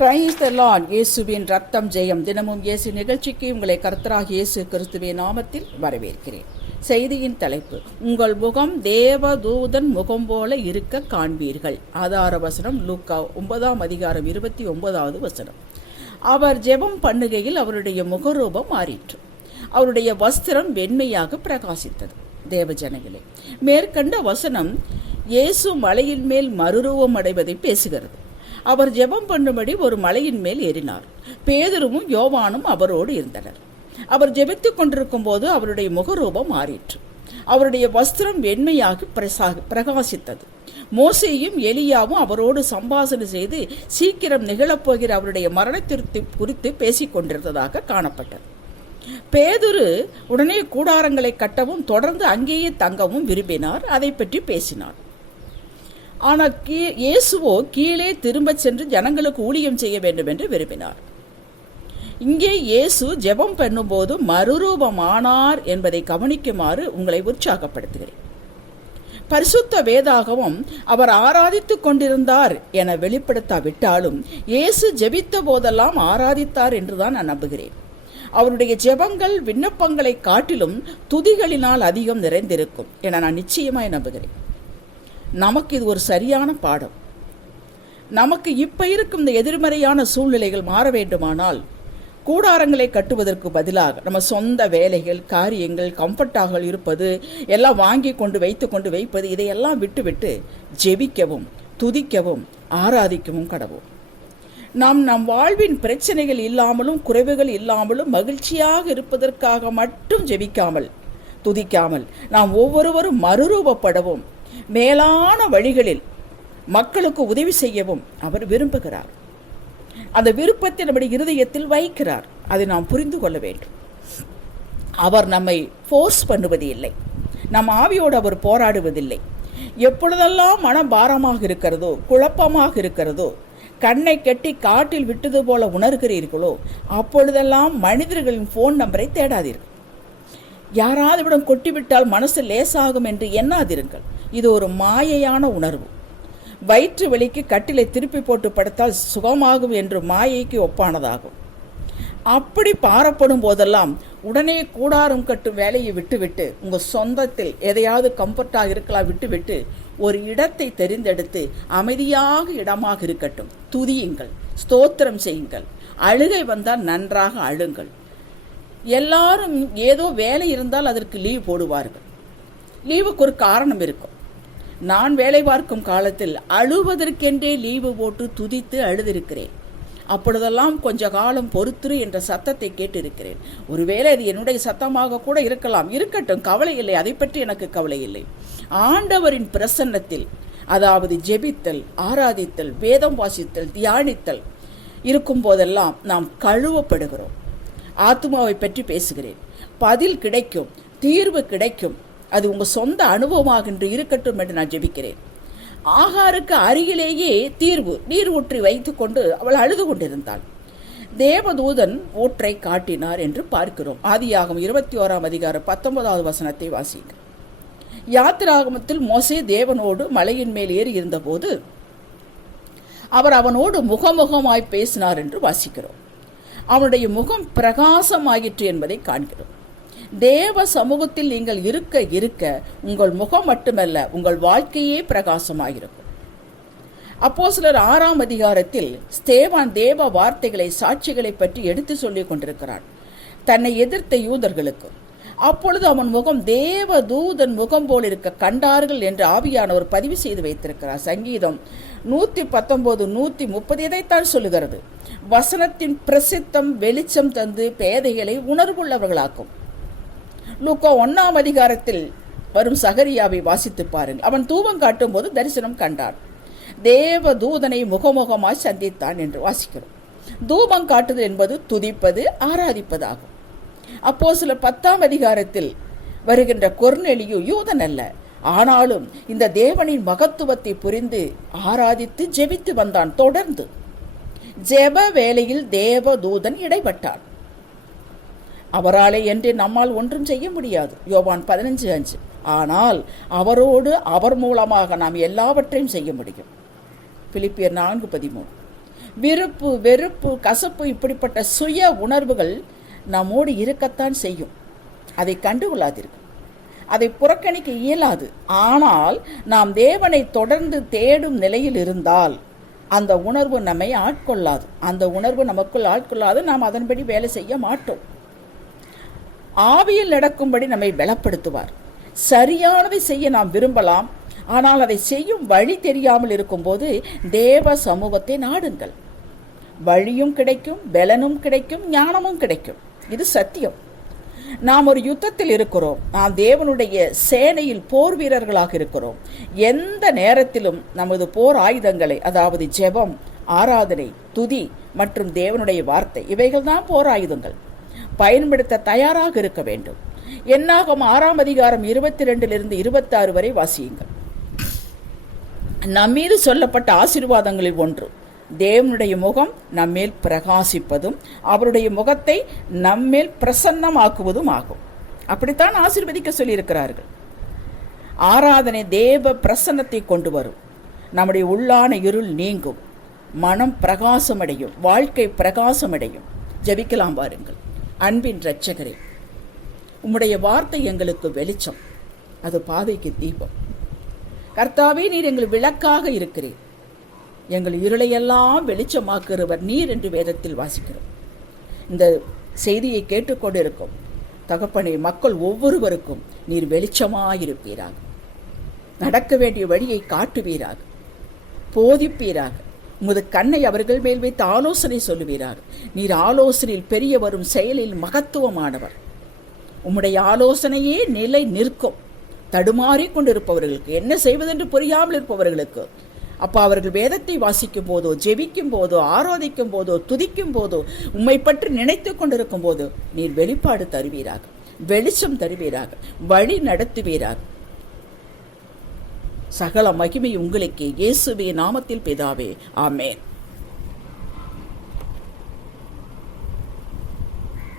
Praise the Lord இயேசுவின் ரத்தம் ஜெயம். தினமும் இயேசு நிகழ்ச்சிக்கு உங்களை கர்த்தராக இயேசு கிறிஸ்துவின் நாமத்தில் வரவேற்கிறேன். செய்தியின் தலைப்பு உங்கள் முகம் தேவதூதன் முகம் போல இருக்க காண்பீர்கள். ஆதார வசனம் லூக்கா ஒன்பதாம் அதிகாரம் இருபத்தி ஒன்பதாவது வசனம். அவர் ஜெபம் பண்ணுகையில் அவருடைய முகரூபம் மாறிற்று. அவருடைய வஸ்திரம் வெண்மையாக பிரகாசித்தது. தேவஜனங்களே மேற்கண்ட வசனம் இயேசு மலையின் மேல் மறுரூபம் அடைவதை பேசுகிறது. அவர் ஜெபம் பண்ணும்படி ஒரு மலையின் மேல் ஏறினார். பேதருமும் யோவானும் அவரோடு இருந்தனர். அவர் ஜெபித்துக் கொண்டிருக்கும் போது அவருடைய முகரூபம் மாறிற்று. அவருடைய வஸ்திரம் வெண்மையாகி பிரசா- பிரகாசித்தது. மோசேயும் எலியாவும் அவரோடு சம்பாசனை செய்து சீக்கிரம் நிகழப்போகிற அவருடைய மரணத்திற்கு குறித்து பேசிக்கொண்டிருந்ததாக காணப்பட்டது. பேதுரு உடனே கூடாரங்களை கட்டவும் தொடர்ந்து அங்கேயே தங்கவும் விரும்பினார். அதை பற்றி பேசினார். ஆனால் கீ இயேசுவோ கீழே திரும்பச் சென்று ஜனங்களுக்கு ஊழியம் செய்ய வேண்டும் என்று விரும்பினார். இங்கே இயேசு ஜெபம் பண்ணும்போது மறுரூபமானார் என்பதை கவனிக்குமாறு உங்களை உற்சாகப்படுத்துகிறேன். பரிசுத்த வேதாகமம் அவர் ஆராதித்து கொண்டிருந்தார் என வெளிப்படுத்தாவிட்டாலும் இயேசு ஜெபித்த போதெல்லாம் ஆராதித்தார் என்றுதான் நான் நம்புகிறேன். அவருடைய ஜெபங்கள் விண்ணப்பங்களை காட்டிலும் துதிகளினால் அதிகம் நிறைந்திருக்கும் என நான் நிச்சயமாய் நம்புகிறேன். நமக்கு இது ஒரு சரியான பாடம். நமக்கு இப்போ இருக்கும் இந்த எதிர்மறையான சூழ்நிலைகள் மாற வேண்டுமானால் கூடாரங்களை கட்டுவதற்கு பதிலாக நம்ம சொந்த வேலைகள் காரியங்கள் கம்ஃபர்ட்டாக இருப்பது எல்லாம் வாங்கி கொண்டு வைத்து கொண்டு வைப்பது இதையெல்லாம் விட்டுவிட்டு ஜெபிக்கவும் துதிக்கவும் ஆராதிக்கவும் கடவும் நாம் நம் வாழ்வின் பிரச்சனைகள் இல்லாமலும் குறைவுகள் இல்லாமலும் மகிழ்ச்சியாக இருப்பதற்காக மட்டும் ஜெபிக்காமல் துதிக்காமல் நாம் ஒவ்வொருவரும் மறுரூபப்படவும் மேலான வழிகளில் மக்களுக்கு உதவி செய்யவும் அவர் விரும்புகிறார். அந்த விருப்பத்தை நம்முடைய இருதயத்தில் வைக்கிறார். அதை நாம் புரிந்து கொள்ள வேண்டும். அவர் நம்மை ஃபோர்ஸ் பண்ணுவது இல்லை நம் ஆவியோடு அவர் போராடுவதில்லை. எப்பொழுதெல்லாம் மனம் பாரமாக இருக்கிறதோ குழப்பமாக இருக்கிறதோ கண்ணை கட்டி காட்டில் விட்டது போல உணர்கிறீர்களோ அப்பொழுதெல்லாம் மனிதர்களின் ஃபோன் நம்பரை தேடாதீர்கள். யாராவது விடம் கொட்டிவிட்டால் மனசு லேசாகும் என்று எண்ணாதிருங்கள். இது ஒரு மாயையான உணர்வு. வயிற்று வலிக்கு கட்டிலை திருப்பி போட்டு படுத்தால் சுகமாகும் என்று மாயைக்கு ஒப்பானதாகும். அப்படி பாரப்படும் போதெல்லாம் உடனே கூடாரம் கட்டும் வேலையை விட்டுவிட்டு உங்கள் சொந்தத்தில் எதையாவது கம்ஃபர்ட்டாக இருக்கலாம் விட்டுவிட்டு ஒரு இடத்தை தெரிந்தெடுத்து அமைதியாக இடமாக இருக்கட்டும். துதியுங்கள் ஸ்தோத்திரம் செய்யுங்கள். அழுகை வந்தால் நன்றாக அழுங்கள். எல்லாரும் ஏதோ வேலை இருந்தால் அதற்கு லீவ் போடுவார்கள். லீவுக்கு ஒரு காரணம் இருக்கும். நான் வேலை பார்க்கும் காலத்தில் அழுவதற்கென்றே லீவு போட்டு துதித்து அழுதிருக்கிறேன். அப்பொழுதெல்லாம் கொஞ்ச காலம் பொறுத்துரு என்ற சத்தத்தை கேட்டிருக்கிறேன். ஒருவேளை அது என்னுடைய சத்தமாக கூட இருக்கலாம். இருக்கட்டும் கவலை இல்லை. அதை பற்றி எனக்கு கவலை இல்லை. ஆண்டவரின் பிரசன்னத்தில் அதாவது ஜெபித்தல் ஆராதித்தல் வேதம் வாசித்தல் தியானித்தல் இருக்கும் போதெல்லாம் நாம் கழுவப்படுகிறோம். ஆத்மாவை பற்றி பேசுகிறேன். பதில் கிடைக்கும் தீர்வு கிடைக்கும். அது உங்கள் சொந்த அனுபவமாக இருக்கட்டும் என்று நான் ஜெபிக்கிறேன். ஆகாருக்கு அருகிலேயே தீர்வு நீர் ஊற்றி வைத்துக்கொண்டு அவள் அழுது கொண்டிருந்தாள். தேவதூதன் ஊற்றை காட்டினார் என்று பார்க்கிறோம். ஆதியாகம் இருபத்தி ஓராம் அதிகாரம் பத்தொன்பதாவது வசனத்தை வாசிங்க யாத்திராகமத்தில் மோசே தேவனோடு மலையின் மேல் ஏறி இருந்தபோது அவர் அவனோடு முகமுகமாய் பேசினார் என்று வாசிக்கிறோம். அவனுடைய முகம் பிரகாசமாயிற்று என்பதை காண்கிறோம். தேவ சமூகத்தில் நீங்கள் இருக்க இருக்க உங்கள் முகம் மட்டுமல்ல உங்கள் வாழ்க்கையே பிரகாசமாயிருக்கும். அப்போ சிலர் ஆறாம் அதிகாரத்தில் ஸ்தேவான் தேவ வார்த்தைகளை சாட்சிகளை பற்றி எடுத்து சொல்லிக் கொண்டிருக்கிறான். தன்னை எதிர்த்த யூதர்களுக்கு அப்பொழுது அவன் முகம் தேவ தூதன் முகம் போல் இருக்க கண்டார்கள் என்று ஆவியானவர் பதிவு செய்து வைத்திருக்கிறார். சங்கீதம் நூற்றி பத்தொன்பது நூற்றி முப்பது இதைத்தான் சொல்லுகிறது. வசனத்தின் பிரசித்தம் வெளிச்சம் தந்து பேதைகளை உணர்வுள்ளவர்களாக்கும். லூக்கா ஒன்னாம் அதிகாரத்தில் வரும் சகரியாவை வாசித்து பாருங்கள். அவன் தூபம் காட்டும் போது தரிசனம் கண்டான். தேவ தூதனை முகமுகமாய் சந்தித்தான் என்று வாசிக்கிறோம். தூபம் காட்டுதல் என்பது துதிப்பது ஆராதிப்பதாகும். அப்போ சில பத்தாம் அதிகாரத்தில் வருகின்ற கொர்நெலியு யூதன் அல்ல. ஆனாலும் இந்த தேவனின் மகத்துவத்தை புரிந்து ஆராதித்து ஜெபித்து வந்தான். தொடர்ந்து ஜெப வேளையில் தேவ தூதன் இடைப்பட்டான். அவராலே என்று நம்மால் ஒன்றும் செய்ய முடியாது. யோவான் பதினஞ்சு அஞ்சு. ஆனால் அவரோடு அவர் மூலமாக நாம் எல்லாவற்றையும் செய்ய முடியும். பிலிப்பியர் நான்கு பதிமூணு. விருப்பு வெறுப்பு கசப்பு இப்படிப்பட்ட சுய உணர்வுகள் நம்மோடு இருக்கத்தான் செய்யும். அதை கண்டுகொள்ளாதீர்கள் அதை புறக்கணிக்க இயலாது. ஆனால் நாம் தேவனை தொடர்ந்து தேடும் நிலையில் இருந்தால் அந்த உணர்வு நம்மை ஆட்கொள்ளாது. அந்த உணர்வு நமக்குள் ஆட்கொள்ளாது. நாம் அதன்படி வேலை செய்ய மாட்டோம். ஆவியில் நடக்கும்படி நம்மை பலப்படுத்துவார். சரியானதை செய்ய நாம் விரும்பலாம். ஆனால் அதை செய்யும் வழி தெரியாமல் இருக்கும்போது தேவ சமூகத்தை நாடுங்கள். வழியும் கிடைக்கும் பலனும் கிடைக்கும் ஞானமும் கிடைக்கும். இது சத்தியம். நாம் ஒரு யுத்தத்தில் இருக்கிறோம். நாம் தேவனுடைய சேனையில் போர் வீரர்களாக இருக்கிறோம். எந்த நேரத்திலும் நமது போர் ஆயுதங்களை அதாவது ஜெபம் ஆராதனை துதி மற்றும் தேவனுடைய வார்த்தை இவைகள் தான் போர் ஆயுதங்கள். பயன்படுத்த தயாராக இருக்க வேண்டும். என்னாகும் ஆறாம் அதிகாரம் இருபத்தி ரெண்டிலிருந்து இருபத்தாறு வரை வாசியுங்கள். நம்மீது சொல்லப்பட்ட ஆசீர்வாதங்களில் ஒன்று தேவனுடைய முகம் நம்மேல் பிரகாசிப்பதும் அவருடைய முகத்தை நம்மேல் பிரசன்னமாக்குவதும் ஆகும். அப்படித்தான் ஆசிர்வதிக்க சொல்லியிருக்கிறார்கள். ஆராதனை தேவ பிரசன்னத்தை கொண்டு வரும். நம்முடைய உள்ளான இருள் நீங்கும். மனம் பிரகாசமடையும். வாழ்க்கை பிரகாசமடையும். ஜெபிக்கலாம் வாருங்கள் அன்பின் இரட்சகரே உம்முடைய வார்த்தை எங்களுக்கு வெளிச்சம் அது பாதைக்கு தீபம். கர்த்தாவே நீர் எங்கள் விளக்காக இருக்கிறீர். எங்கள் இருளையெல்லாம் வெளிச்சமாக்குறவர் நீர் என்று வேதத்தில் வாசிக்கிறோம். இந்த செய்தியை கேட்டுக்கொண்டிருக்கும் தகப்பனை மக்கள் ஒவ்வொருவருக்கும் நீர் வெளிச்சமாயிருப்பீராக. நடக்க வேண்டிய வழியை காட்டுவீராக. போதிப்பீராக. உமது கண்ணை அவர்கள் மேல் வைத்து ஆலோசனை சொல்லுவீராக நீர் ஆலோசனையில் பெரியவரும் செயலில் மகத்துவமானவர். உம்முடைய ஆலோசனையே நிலை நிற்கும். தடுமாறிக் கொண்டிருப்பவர்களுக்கு என்ன செய்வதென்று புரியாமல் இருப்பவர்களுக்கு அப்போ அவர்கள் வேதத்தை வாசிக்கும் போதோ ஜெபிக்கும் போதோ ஆராதிக்கும் போதோ துதிக்கும் போதோ உம்மை பற்றி நினைத்து கொண்டிருக்கும் போது நீர் வெளிப்பாடு தருவீராக. வெளிச்சம் தருவீராக. வழி நடத்துவீராக. சகல மகிமை உங்களுக்கு. இயேசுவே நாமத்தில் பிதாவே. ஆமேன்.